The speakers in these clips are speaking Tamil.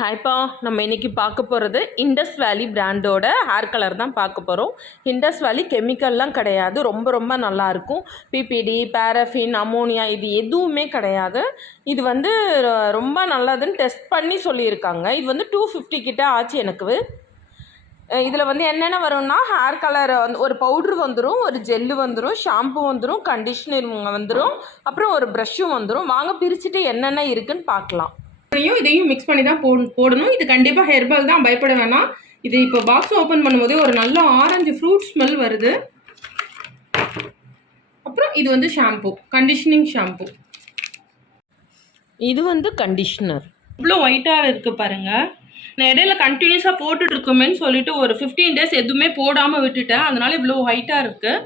ஹாய்ப்பா, நம்ம இன்றைக்கி பார்க்க போகிறது இண்டஸ் வேலி பிராண்டோட ஹேர் கலர் தான் பார்க்க போகிறோம். இண்டஸ் வேலி கெமிக்கல்லாம் கிடையாது, ரொம்ப ரொம்ப நல்லாயிருக்கும். பிபிடி, பேரஃபின், அமோனியா இது எதுவுமே கிடையாது. இது வந்து ரொம்ப நல்லதுன்னு டெஸ்ட் பண்ணி சொல்லியிருக்காங்க. இது வந்து 250 கிட்ட ஆச்சு எனக்கு. இதில் வந்து என்னென்ன வரும்னா, ஹேர் கலர் வந்து ஒரு பவுட்ரு வந்துடும், ஒரு ஜெல்லு வந்துடும், ஷாம்பு வந்துடும், கண்டிஷ்னர் வந்துடும், அப்புறம் ஒரு ப்ரஷ்ஷும் வந்துடும். வாங்க பிரிச்சுட்டு என்னென்ன இருக்குதுன்னு பார்க்கலாம். இதையும் மிக்ஸ் பண்ணி தான் போடணும். இது கண்டிப்பாக ஹெர்பல் தான், பயப்பட வேணாம். இது இப்போ பாக்ஸ் ஓப்பன் பண்ணும்போது ஒரு நல்ல ஆரஞ்சு ஃப்ரூட் ஸ்மெல் வருது. அப்புறம் இது வந்து ஷாம்பு, கண்டிஷனிங் ஷாம்பு. இது வந்து கண்டிஷ்னர். இவ்வளோ ஒயிட்டாக இருக்குது பாருங்கள். நான் இடையில கண்டினியூஸாக போட்டுட்டு இருக்குமேன்னு சொல்லிட்டு ஒரு 15 days எதுவுமே போடாமல் விட்டுட்டேன். அதனால இவ்வளோ ஒயிட்டாக இருக்குது.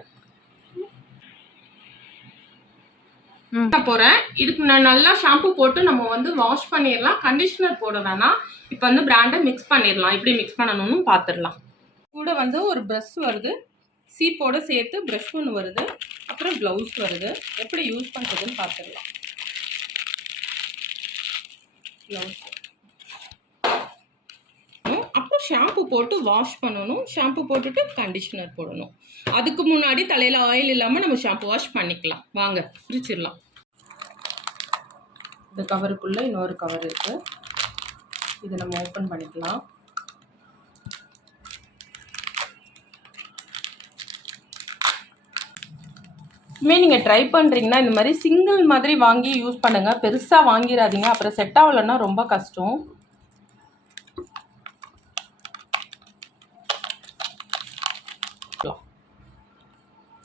போகிறேன். இதுக்கு நான் நல்லா ஷாம்பு போட்டு நம்ம வந்து வாஷ் பண்ணிடலாம். கண்டிஷனர் போட வேணாம். இப்போ வந்து பிராண்டை மிக்ஸ் பண்ணிடலாம். எப்படி மிக்ஸ் பண்ணணும்னு பார்த்துடலாம். கூட வந்து ஒரு ப்ரஷ் வருது, சீப்போடு சேர்த்து ப்ரஷ் ஒன்று வருது, அப்புறம் க்ளவுஸ் வருது. எப்படி யூஸ் பண்ணுறதுன்னு பார்த்துடலாம். க்ளவுஸ், அப்புறம் ஷாம்பு போட்டு வாஷ் பண்ணணும். ஷாம்பு போட்டுட்டு கண்டிஷனர் போடணும். அதுக்கு முன்னாடி தலையில் ஆயில் இல்லாமல் நம்ம ஷாம்பு வாஷ் பண்ணிக்கலாம். வாங்க பிரிச்சிடலாம். இந்த கவருக்குள்ளே இன்னொரு கவர் இருக்குது, இதை நம்ம ஓப்பன் பண்ணிக்கலாம். நீங்கள் ட்ரை பண்ணுறீங்கன்னா இந்த மாதிரி சிங்கிள் மாதிரி வாங்கி யூஸ் பண்ணுங்கள். பெருசாக வாங்கிடாதீங்க, அப்புறம் செட் ஆகலைன்னா ரொம்ப கஷ்டம்.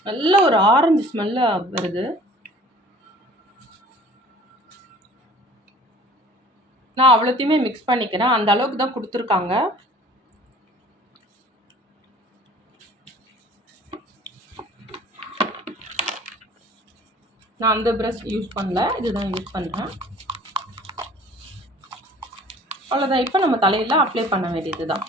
நல்ல ஒரு ஆரஞ்சு ஸ்மெல்ல வருது. நான் அவ்வளோத்தையுமே மிக்ஸ் பண்ணிக்கிறேன். அந்த அளவுக்கு தான் கொடுத்துருக்காங்க. நான் அந்த ப்ரஷ் யூஸ் பண்ணல, இதுதான் யூஸ் பண்ணுறேன். அவ்வளோதான். இப்போ நம்ம தலையில் அப்ளை பண்ண வேண்டியது தான்.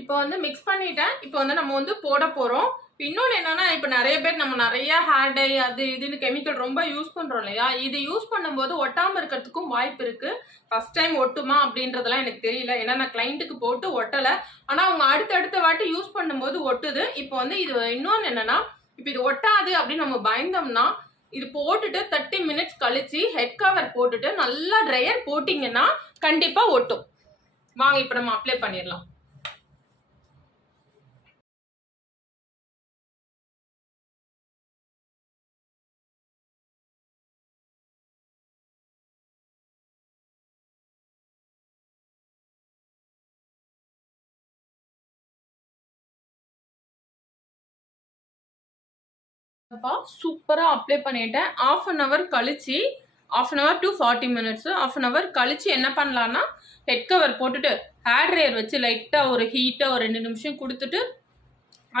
இப்போ வந்து மிக்ஸ் பண்ணிட்டேன். இப்போ வந்து நம்ம வந்து போட போகிறோம். இன்னொன்று என்னன்னா, இப்போ நிறைய பேர் நம்ம நிறைய ஹேர் டை அது இதுன்னு கெமிக்கல் ரொம்ப யூஸ் பண்ணுறோம் இல்லையா? இது யூஸ் பண்ணும்போது ஒட்டாமல் இருக்கிறதுக்கும் வாய்ப்பு இருக்குது. ஃபஸ்ட் டைம் ஒட்டுமா அப்படின்றதெல்லாம் எனக்கு தெரியல, ஏன்னா நான் கிளைண்ட்டுக்கு போட்டு ஒட்டலை. ஆனால் அவங்க அடுத்த வாட்டி யூஸ் பண்ணும்போது ஒட்டுது. இப்போ வந்து இது இன்னொன்று என்னென்னா, இப்போ இது ஒட்டாது அப்படின்னு நம்ம பயந்தோம்னா, இது போட்டுட்டு 30 minutes கழிச்சு ஹெட் கவர் போட்டுட்டு நல்லா ட்ரையர் போட்டிங்கன்னா கண்டிப்பாக ஒட்டும். வாங்க இப்போ நம்ம அப்ளை பண்ணிடலாம். சூப்பராக அப்ளை பண்ணிட்டேன். 1/2 hour கழிச்சு, 1/2 hour to 40 minutes, 1/2 hour கழிச்சு என்ன பண்ணலான்னா, ஹெட் கவர் போட்டுட்டு ஹேர் ட்ரையர் வச்சு லைட்டாக ஒரு ஹீட்டாக ஒரு 2 நிமிஷம் கொடுத்துட்டு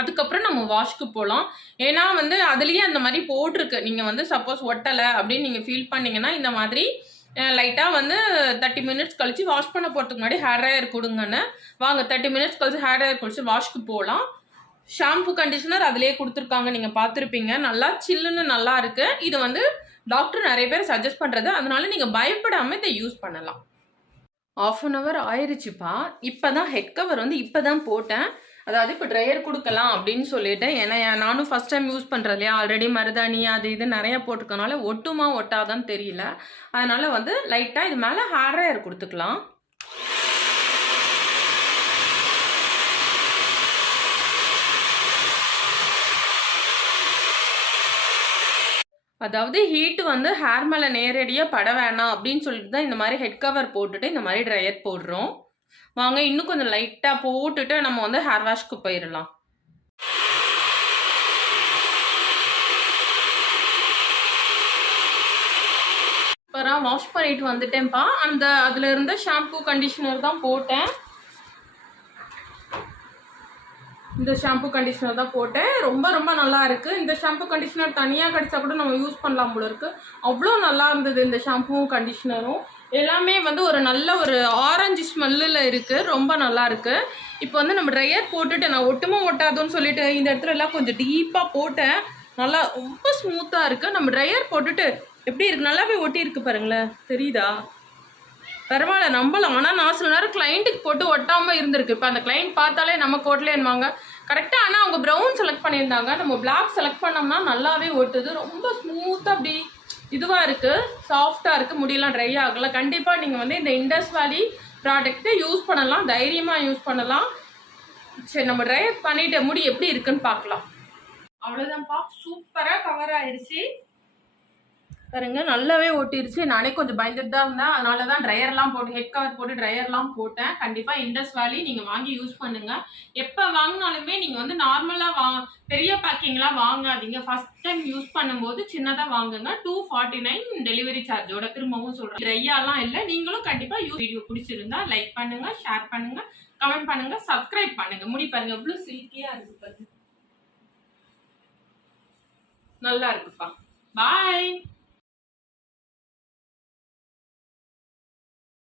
அதுக்கப்புறம் நம்ம வாஷ்க்கு போகலாம். ஏன்னா வந்து அதுலேயே அந்த மாதிரி போட்டிருக்கு. நீங்கள் வந்து சப்போஸ் ஒட்டலை அப்படின்னு நீங்கள் ஃபீல் பண்ணிங்கன்னா இந்த மாதிரி லைட்டாக வந்து 30 minutes கழிச்சு வாஷ் பண்ண போகிறதுக்கு முன்னாடி ஹேர் ட்ரையர் கொடுங்கன்னு. வாங்க 30 minutes கழிச்சு ஹேர் ட்ரையர் கழிச்சு வாஷ்க்கு போகலாம். ஷாம்பு கண்டிஷனர் அதிலே கொடுத்துருக்காங்க, நீங்கள் பார்த்துருப்பீங்க. நல்லா சில்லுன்னு நல்லா இருக்குது. இது வந்து டாக்டர் நிறைய பேர் சஜஸ்ட் பண்ணுறது, அதனால நீங்கள் பயப்படாமல் இதை யூஸ் பண்ணலாம். 1/2 hour ஆயிடுச்சுப்பா. இப்போ தான் ஹெட் கவர் வந்து இப்போ தான் போட்டேன். அதாவது இப்போ ட்ரையர் கொடுக்கலாம் அப்படின்னு சொல்லிட்டேன். ஏன்னா நானும் ஃபஸ்ட் டைம் யூஸ் பண்ணுறேன் இல்லையா? ஆல்ரெடி மருதாணி அது இது நிறைய போட்டிருக்கனால ஒட்டுமா ஒட்டாதான்னு தெரியல. அதனால் வந்து லைட்டாக இது மேலே ஹேர் ட்ரையர் கொடுத்துக்கலாம். அதாவது ஹீட் வந்து ஹேர் மேலே நேரடியாக பட வேணாம் அப்படின்னு சொல்லிட்டு தான் இந்த மாதிரி ஹெட் கவர் போட்டுட்டு இந்த மாதிரி ட்ரையர் போடுறோம். வாங்க இன்னும் கொஞ்சம் லைட்டாக போட்டுட்டு நம்ம வந்து ஹேர் வாஷ்க்கு போயிடலாம். சூப்பராக வாஷ் பண்ணிட்டு வந்துட்டேன்ப்பா. அதில் இருந்த ஷாம்பு கண்டிஷனர் தான் போட்டேன். இந்த ஷாம்பு கண்டிஷனர் தான் போட்டேன். ரொம்ப ரொம்ப நல்லா இருக்குது. இந்த ஷாம்பு கண்டிஷனர் தனியாக கிடச்சா கூட நம்ம யூஸ் பண்ணலாம் போல இருக்குது. அவ்வளோ நல்லா இருந்தது இந்த ஷாம்புவும் கண்டிஷனரும். எல்லாமே வந்து ஒரு நல்ல ஒரு ஆரஞ்சு ஸ்மெல்லில் இருக்குது, ரொம்ப நல்லா இருக்குது. இப்போ வந்து நம்ம ட்ரையர் போட்டுட்டு நான் ஒட்டுமா ஒட்டாதுன்னு சொல்லிட்டு இந்த இடத்துல எல்லாம் கொஞ்சம் டீப்பாக போட்டேன். நல்லா ரொம்ப ஸ்மூத்தாக இருக்குது. நம்ம ட்ரையர் போட்டுட்டு எப்படி இருக்குது, நல்லாவே ஒட்டி இருக்கு பாருங்களேன், தெரியுதா? பரவாயில்ல, நம்பலாம். ஆனால் நான் சில நேரம் கிளைண்ட்டுக்கு போட்டு ஒட்டாமல் இருந்திருக்கு. இப்போ அந்த கிளைண்ட் பார்த்தாலே நம்ம கோட்லேன்னுவாங்க கரெக்டாக. ஆனால் அவங்க ப்ரௌன் செலக்ட் பண்ணியிருந்தாங்க, நம்ம பிளாக் செலக்ட் பண்ணோம்னா நல்லாவே ஒட்டுது. ரொம்ப ஸ்மூத்தாக அப்படி இதுவாக இருக்குது, சாஃப்டாக இருக்குது, முடியெல்லாம் ட்ரை ஆகலை. கண்டிப்பாக நீங்கள் வந்து இந்த இண்டஸ் வேலி ப்ராடக்ட்டை யூஸ் பண்ணலாம், தைரியமாக யூஸ் பண்ணலாம். சரி, நம்ம ட்ரை பண்ணிவிட்டு முடி எப்படி இருக்குன்னு பார்க்கலாம். அவ்வளோதான்ப்பா, சூப்பராக கவர் ஆயிடுச்சு பாருங்க, நல்லாவே ஓட்டிருச்சு. நானே கொஞ்சம் பயந்துட்டு தான் இருந்தேன், அதனால தான் ட்ரையர்லாம் போட்டு ஹெட் கவர் போட்டு ட்ரையர்லாம் போட்டேன். கண்டிப்பாக இண்டஸ் வேலி நீங்கள் வாங்கி யூஸ் பண்ணுங்க. எப்போ வாங்கினாலுமே நீங்கள் வந்து நார்மலாக பெரிய பேக்கிங்லாம் வாங்காதீங்க. ஃபர்ஸ்ட் டைம் யூஸ் பண்ணும்போது சின்னதாக வாங்குங்க. 249 டெலிவரி சார்ஜோட. திரும்பவும் சொல்கிறேன், ட்ரையாலாம் இல்லை. நீங்களும் கண்டிப்பாக வீடியோ பிடிச்சிருந்தா லைக் பண்ணுங்க, ஷேர் பண்ணுங்க, கமெண்ட் பண்ணுங்க, சப்ஸ்கிரைப் பண்ணுங்க. முடி பாருங்க எவ்வளோ சில்கியாக இருக்கு பாருங்க, நல்லா இருக்குப்பா. பாய்.